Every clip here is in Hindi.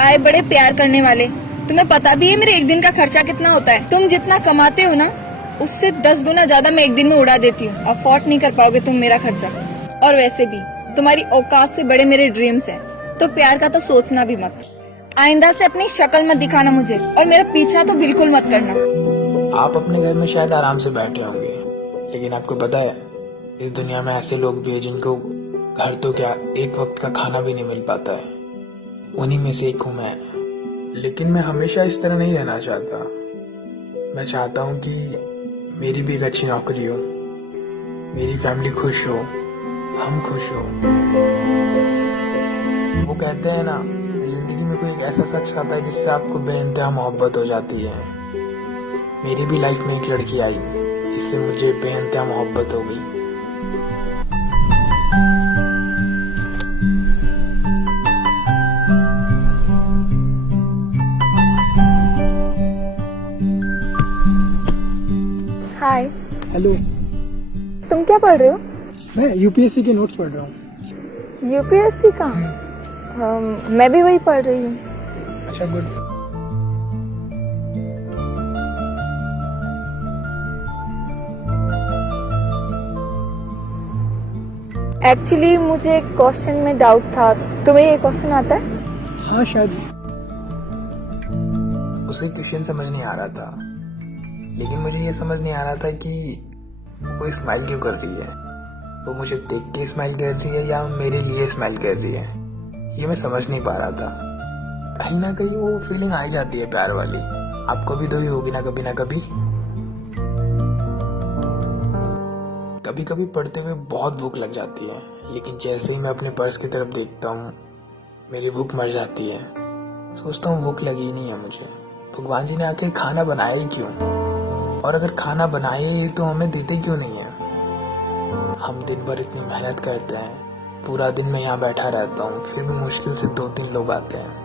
आए बड़े प्यार करने वाले, तुम्हें पता भी है मेरे एक दिन का खर्चा कितना होता है? तुम जितना कमाते हो ना, उससे 10 गुना ज्यादा मैं एक दिन में उड़ा देती हूँ। अफोर्ड नहीं कर पाओगे तुम मेरा खर्चा। और वैसे भी तुम्हारी औकात से बड़े मेरे ड्रीम्स हैं, तो प्यार का तो सोचना भी मत। आइंदा से अपनी शक्ल मत दिखाना मुझे, और मेरा पीछा तो बिल्कुल मत करना। आप अपने घर में शायद आराम से बैठे होंगे, लेकिन आपको पता है इस दुनिया में ऐसे लोग भी हैं जिनको घर तो क्या एक वक्त का खाना भी नहीं मिल पाता है। उन्हीं में से एक हूँ मैं। लेकिन मैं हमेशा इस तरह नहीं रहना चाहता। मैं चाहता हूँ कि मेरी भी एक अच्छी नौकरी हो, मेरी फैमिली खुश हो, हम खुश हो। वो कहते हैं ना, जिंदगी में कोई एक ऐसा शख्स आता है जिससे आपको बेइंतहा मोहब्बत हो जाती है। मेरी भी लाइफ में एक लड़की आई जिससे मुझे बेइंतहा मोहब्बत हो गई। हाय। हेलो। तुम क्या पढ़ रहे हो? मैं यूपीएससी के नोट्स पढ़ रहा हूँ। यूपीएससी का? मैं भी वही पढ़ रही हूँ। अच्छा, गुड। एक्चुअली मुझे एक क्वेश्चन में डाउट था, तुम्हें ये क्वेश्चन आता है? हाँ, शायद। उसे क्वेश्चन समझ नहीं आ रहा था, लेकिन मुझे ये समझ नहीं आ रहा था कि वो स्माइल क्यों कर रही है। वो मुझे देख के स्माइल कर रही है या मेरे लिए स्माइल कर रही है, ये मैं समझ नहीं पा रहा था। कहीं ना कहीं वो फीलिंग आ ही जाती है प्यार वाली। आपको भी तो ही होगी ना कभी ना कभी। कभी कभी पढ़ते हुए बहुत भूख लग जाती है, लेकिन जैसे ही मैं अपने पर्स की तरफ देखता हूँ मेरी भूख मर जाती है। सोचता हूँ भूख लगी ही नहीं है मुझे, भगवान जी ने आखिर खाना बनाया ही क्यों? और अगर खाना बनाए तो हमें देते क्यों नहीं है? हम दिन भर इतनी मेहनत करते हैं, पूरा दिन मैं यहाँ बैठा रहता हूँ, फिर भी मुश्किल से 2-3 लोग आते हैं।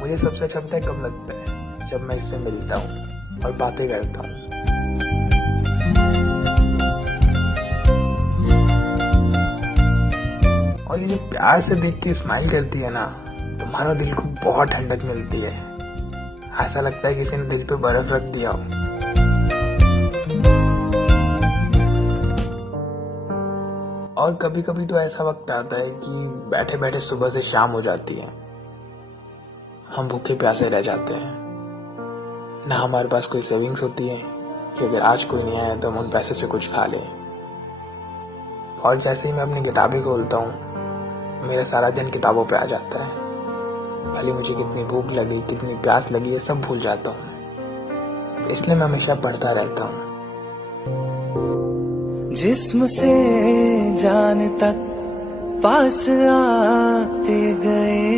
मुझे सबसे अच्छा पता है कब लगता है, जब मैं इससे मिलता हूँ और बातें करता हूँ। और ये जो प्यार से देख के स्माइल करती है ना, तो मानो दिल को बहुत ठंडक मिलती है। ऐसा लगता है किसी ने दिल पे बर्फ रख दिया हो। और कभी कभी तो ऐसा वक्त आता है कि बैठे बैठे सुबह से शाम हो जाती है, हम भूखे प्यासे रह जाते हैं। ना हमारे पास कोई सेविंग्स होती है कि अगर आज कोई नहीं आया तो हम उन पैसों से कुछ खा लें। और जैसे ही मैं अपनी किताबें खोलता हूँ मेरा सारा दिन किताबों पे आ जाता है। भले मुझे कितनी भूख लगी, कितनी प्यास लगी, ये सब भूल जाता हूँ। इसलिए मैं हमेशा पढ़ता रहता हूँ। जिस्म से जान तक पास आते गए,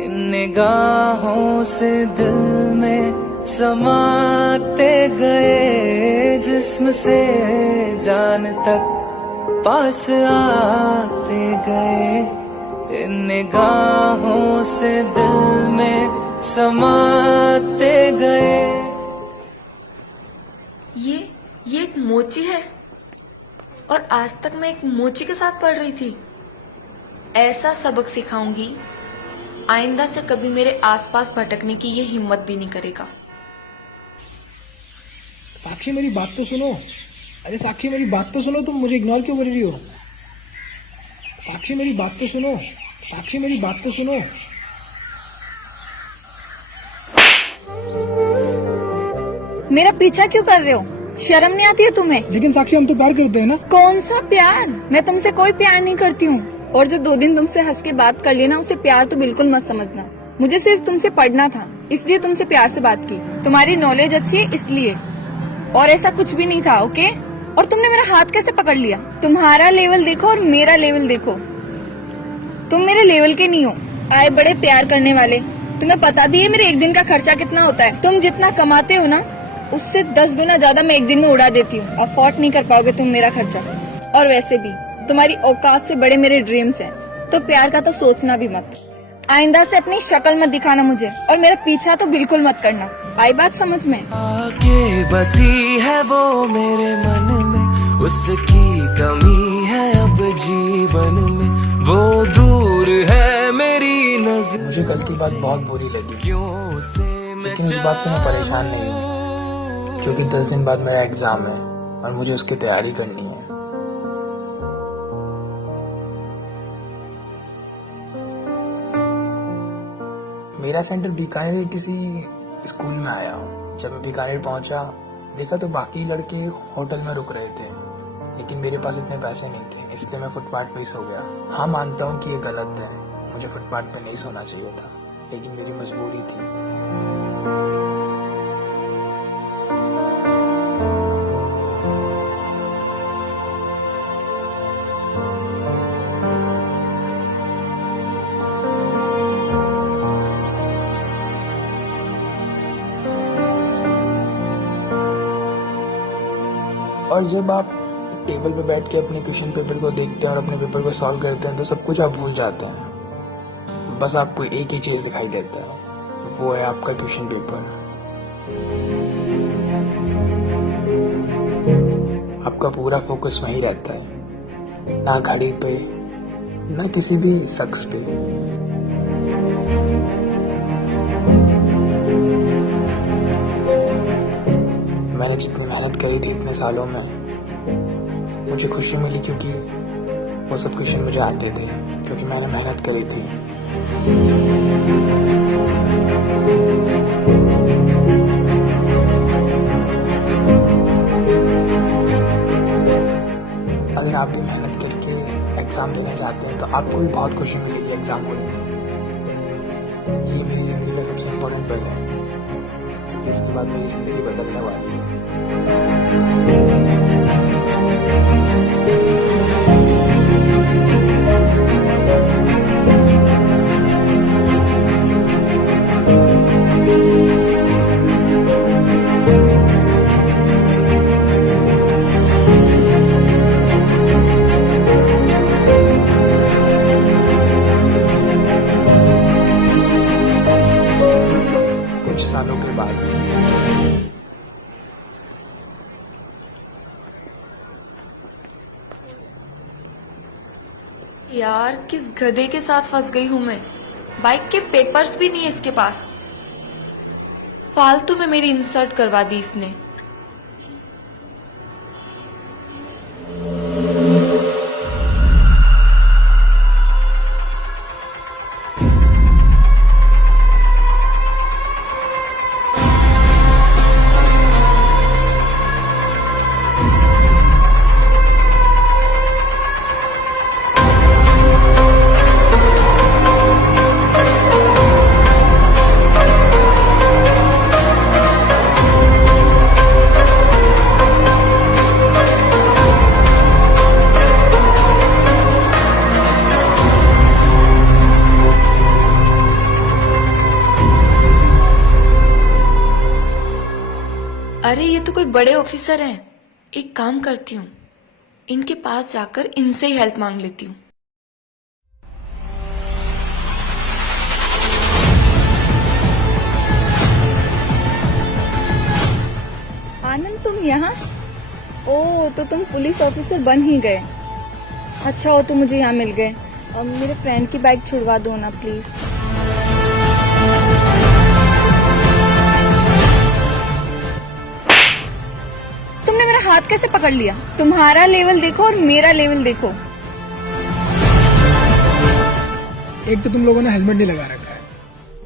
इन निगाहों से दिल में समाते गए। जिस्म से जान तक पास आते गए, इन निगाहों से दिल में समाते गए। ये एक मोची है, और आज तक मैं एक मोची के साथ पढ़ रही थी। ऐसा सबक सिखाऊंगी आइंदा से कभी मेरे आसपास भटकने की ये हिम्मत भी नहीं करेगा। साक्षी, मेरी बात तो सुनो। अरे साक्षी, मेरी बात तो सुनो। तुम मुझे इग्नोर क्यों कर रही हो? साक्षी, मेरी बात तो सुनो। साक्षी, मेरी बात तो सुनो। मेरा पीछा क्यों कर रहे हो? शर्म नहीं आती है तुम्हें? लेकिन साक्षी, हम तो प्यार करते हैं ना। कौन सा प्यार? मैं तुमसे कोई प्यार नहीं करती हूँ। और जो 2 दिन तुमसे हंस के बात कर लेना, उसे प्यार तो बिल्कुल मत समझना। मुझे सिर्फ तुमसे पढ़ना था, इसलिए तुमसे प्यार से बात की। तुम्हारी नॉलेज अच्छी है इसलिए, और ऐसा कुछ भी नहीं था। ओके? और तुमने मेरा हाथ कैसे पकड़ लिया? तुम्हारा लेवल देखो और मेरा लेवल देखो। तुम मेरे लेवल के नहीं हो। आए बड़े प्यार करने वाले, तुम्हें पता भी है मेरे एक दिन का खर्चा कितना होता है? तुम जितना कमाते हो ना, उससे 10 गुना ज्यादा मैं एक दिन में उड़ा देती हूँ। अफोर्ड नहीं कर पाओगे तुम मेरा खर्चा। और वैसे भी तुम्हारी औकात से बड़े मेरे ड्रीम्स हैं, तो प्यार का तो सोचना भी मत। आइंदा से अपनी शक्ल मत दिखाना मुझे, और मेरा पीछा तो बिल्कुल मत करना। आई बात समझ में? आके बसी है वो मेरे मन में, उसकी कमी जीवन में वो दूर है मेरी नजर। मुझे कल की बात बहुत बुरी लगी, क्यों से मैं लेकिन इस बात से मैं परेशान नहीं हूँ, क्योंकि 10 दिन बाद मेरा एग्जाम है और मुझे उसकी तैयारी करनी है। मेरा सेंटर बीकानेर के किसी स्कूल में आया। जब मैं बीकानेर पहुंचा, देखा तो बाकी लड़के होटल में रुक रहे थे, लेकिन मेरे पास इतने पैसे नहीं थे, इसलिए मैं फुटपाथ पे ही सो गया। हाँ, मानता हूँ कि ये गलत है, मुझे फुटपाथ पे नहीं सोना चाहिए था, लेकिन मेरी मजबूरी थी। और जब आप टेबल पे बैठ के अपने क्वेश्चन पेपर को देखते हैं और अपने पेपर को सॉल्व करते हैं तो सब कुछ आप भूल जाते हैं। बस आपको एक ही चीज दिखाई देता है, वो है आपका क्वेश्चन पेपर। आपका पूरा फोकस वहीं रहता है, ना घड़ी पे, ना किसी भी शख्स पे। मैंने जितनी मेहनत करी थी इतने सालों में, मुझे खुशी मिली क्योंकि वो सब क्वेश्चन मुझे आते थे, क्योंकि मैंने मेहनत करी थी। अगर आप भी मेहनत करके एग्जाम देना चाहते हैं तो आपको भी बहुत खुशी मिलेगी एग्जाम हॉल में। ये मेरी जिंदगी का सबसे इम्पोर्टेंट पल है, क्योंकि इसके बाद मेरी जिंदगी बदलने वाली है। कुछ सालों के बाद यार, किस गधे के साथ फंस गई हूं मैं। बाइक के पेपर्स भी नहीं है इसके पास। फालतू में मेरी इंसल्ट करवा दी इसने। अरे, ये तो कोई बड़े ऑफिसर हैं। एक काम करती हूँ, इनके पास जाकर इनसे ही हेल्प मांग लेती हूँ। आनंद, तुम यहाँ? ओ, तो तुम पुलिस ऑफिसर बन ही गए। अच्छा हो तो मुझे यहाँ मिल गए। अब मेरे फ्रेंड की बाइक छुड़वा दो ना प्लीज। तुमने मेरा हाथ कैसे पकड़ लिया? तुम्हारा लेवल देखो और मेरा लेवल देखो। एक तो तुम लोगों ने हेलमेट नहीं लगा रखा है।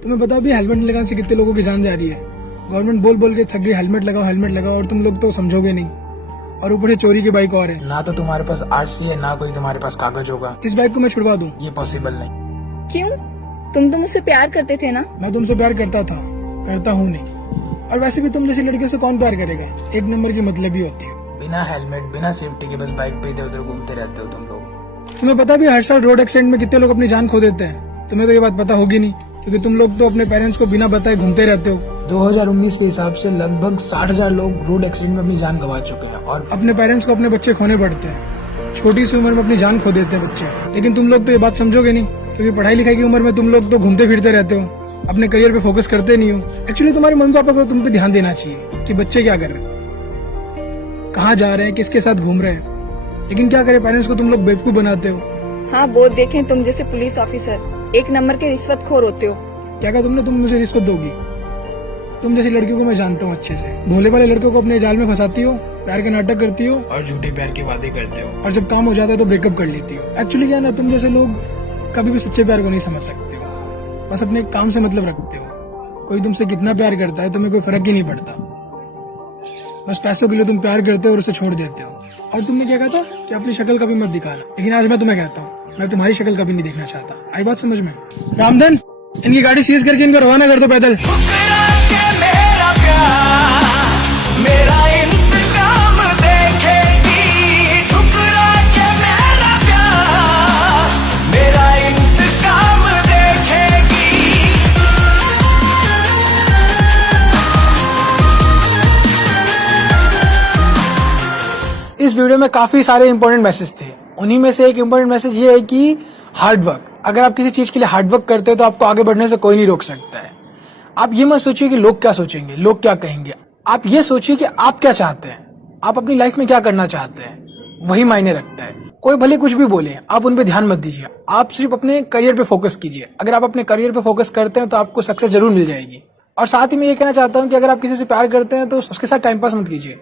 तुम्हें पता भी हेलमेट नहीं लगाने से कितने लोगों की जान जा रही है। गवर्नमेंट बोल बोल के थक गई, हेलमेट लगाओ, और तुम लोग तो समझोगे नहीं। और ऊपर से चोरी की बाइक और है। ना तो तुम्हारे पास आरसी है, ना कोई तुम्हारे पास कागज होगा। इस बाइक को मैं छुड़वा दूं? ये पॉसिबल नहीं। क्यों? तुम तो मुझसे प्यार करते थे ना? मैं तुमसे प्यार करता था, करता हूँ नहीं। और वैसे भी तुम जैसी लड़कियों से कौन प्यार करेगा? एक नंबर की मतलबी होती है। बिना हेलमेट, बिना सेफ्टी के बस बाइक पे इधर उधर घूमते रहते हो तुम लोग। तुम्हें पता भी हर साल रोड एक्सीडेंट में कितने लोग अपनी जान खो देते हैं? तुम्हें तो ये बात पता होगी नहीं, क्योंकि तुम लोग तो अपने पेरेंट्स को बिना बताए घूमते रहते हो। 2019 के हिसाब से लगभग 60,000 लोग रोड एक्सीडेंट में अपनी जान गंवा चुके हैं। और अपने पेरेंट्स को अपने बच्चे खोने पड़ते हैं। छोटी सी उम्र में अपनी जान खो देते हैं बच्चे। लेकिन तुम लोग तो ये बात समझोगे नहीं, क्योंकि पढ़ाई लिखाई की उम्र में तुम लोग तो घूमते फिरते रहते हो, अपने करियर पे फोकस करते नहीं हो। एक्चुअली तुम्हारे मम्मी पापा को तुम पे ध्यान देना चाहिए कि बच्चे क्या कर रहे हैं, कहाँ जा रहे हैं, किसके साथ घूम रहे हैं। लेकिन क्या करे, पेरेंट्स को तुम लोग बेवकूफ बनाते हो। हाँ बहुत देखे तुम जैसे पुलिस ऑफिसर एक नंबर के रिश्वतखोर होते हो। क्या कहा तुमने? तुम मुझे रिश्वत दोगी? तुम जैसी लड़कियों को मैं जानता हूँ अच्छे से। भोले वाले लड़कों को अपने जाल में फंसाती हो, प्यार के नाटक करती हो और झूठे प्यार के वादे करते हो, और जब काम हो जाता है तो ब्रेकअप कर लेती हो। एक्चुअली क्या है ना, तुम जैसे लोग कभी भी सच्चे प्यार को नहीं समझ सकते हो, बस अपने काम से मतलब रखते हो। कोई तुमसे कितना प्यार करता है तुम्हें कोई फर्क ही नहीं पड़ता, बस पैसों के लिए तुम प्यार करते हो और उसे छोड़ देते हो। और तुमने क्या कहा था कि अपनी शक्ल कभी मत दिखाना, लेकिन आज मैं तुम्हें कहता हूँ मैं तुम्हारी शक्ल कभी नहीं देखना चाहता। आई बात समझ में? रामधन, इनकी गाड़ी सीज करके इनको रवाना कर दो पैदल। मेरा इंतकाम देखेगी, ठुकरा के मेरा प्यार, मेरा इंतकाम देखेगी। इस वीडियो में काफी सारे इंपॉर्टेंट मैसेज थे। उन्हीं में से एक इंपॉर्टेंट मैसेज ये है कि हार्ड वर्क। अगर आप किसी चीज के लिए हार्ड वर्क करते हो तो आपको आगे बढ़ने से कोई नहीं रोक सकता है। आप ये मत सोचिए कि लोग क्या सोचेंगे, लोग क्या कहेंगे। आप ये सोचिए कि आप क्या चाहते हैं, आप अपनी लाइफ में क्या करना चाहते हैं, वही मायने रखता है। कोई भले कुछ भी बोले, आप उन पे ध्यान मत दीजिए। आप सिर्फ अपने करियर पे फोकस कीजिए। अगर आप अपने करियर पे फोकस करते हैं तो आपको सक्सेस जरूर मिल जाएगी। और साथ ही मैं ये कहना चाहता हूँ कि अगर आप किसी से प्यार करते हैं तो उसके साथ टाइम पास मत कीजिए,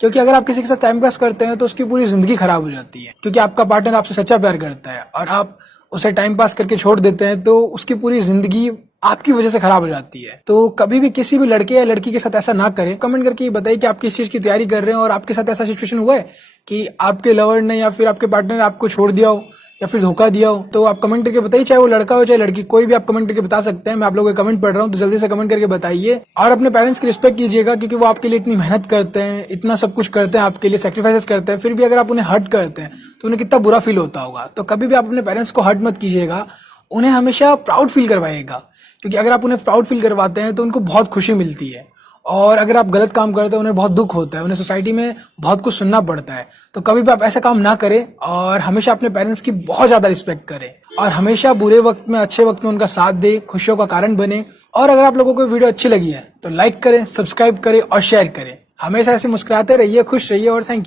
क्योंकि अगर आप किसी के साथ टाइम पास करते हैं तो उसकी पूरी जिंदगी खराब हो जाती है। क्योंकि आपका पार्टनर आपसे सच्चा प्यार करता है और आप उसे टाइम पास करके छोड़ देते हैं तो उसकी पूरी जिंदगी आपकी वजह से खराब हो जाती है। तो कभी भी किसी भी लड़के या लड़की के साथ ऐसा ना करें। कमेंट करके बताइए कि आप किस चीज की तैयारी कर रहे हैं और आपके साथ ऐसा सिचुएशन हुआ है कि आपके लवर ने या फिर आपके पार्टनर ने आपको छोड़ दिया हो या फिर धोखा दिया हो। तो आप कमेंट करके बताइए, चाहे वो लड़का हो चाहे लड़की, कोई भी आप कमेंट करके बता सकते हैं। मैं आप लोगों के कमेंट पढ़ रहा हूँ, तो जल्दी से कमेंट करके बताइए। और अपने पेरेंट्स की रिस्पेक्ट कीजिएगा, क्योंकि वो आपके लिए इतनी मेहनत करते हैं, इतना सब कुछ करते हैं, आपके लिए सेक्रीफाइसेस करते हैं, फिर भी अगर आप उन्हें हर्ट करते हैं तो उन्हें कितना बुरा फील होता होगा। तो कभी भी आप अपने पेरेंट्स को हर्ट मत कीजिएगा, उन्हें हमेशा प्राउड फील करवाइएगा, क्योंकि अगर आप उन्हें प्राउड फील करवाते हैं तो उनको बहुत खुशी मिलती है। और अगर आप गलत काम करते हैं उन्हें बहुत दुख होता है, उन्हें सोसाइटी में बहुत कुछ सुनना पड़ता है। तो कभी भी आप ऐसा काम ना करें और हमेशा अपने पेरेंट्स की बहुत ज्यादा रिस्पेक्ट करें और हमेशा बुरे वक्त में अच्छे वक्त में उनका साथ दे, खुशियों का कारण बने। और अगर आप लोगों को वीडियो अच्छी लगी है तो लाइक करें, सब्सक्राइब करें और शेयर करें। हमेशा ऐसे मुस्कुराते रहिए, खुश रहिए और थैंक यू।